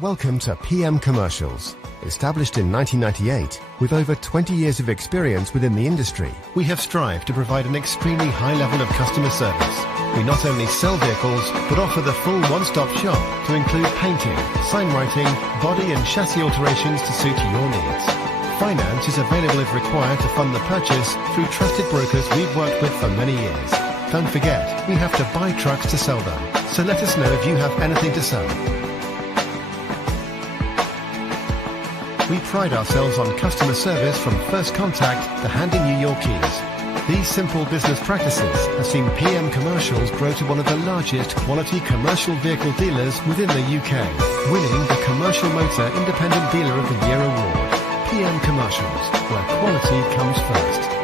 Welcome to PM Commercials. Established in 1998, with over 20 years of experience within the industry, we have strived to provide an extremely high level of customer service. We not only sell vehicles, but offer the full one-stop shop to include painting, sign writing, body and chassis alterations to suit your needs. Finance is available if required to fund the purchase through trusted brokers we've worked with for many years. Don't forget, we have to buy trucks to sell them, so let us know if you have anything to sell. We pride ourselves on customer service from first contact to handing you your keys. These simple business practices have seen PM Commercials grow to one of the largest quality commercial vehicle dealers within the UK, winning the Commercial Motor Independent Dealer of the Year award. PM Commercials, where quality comes first.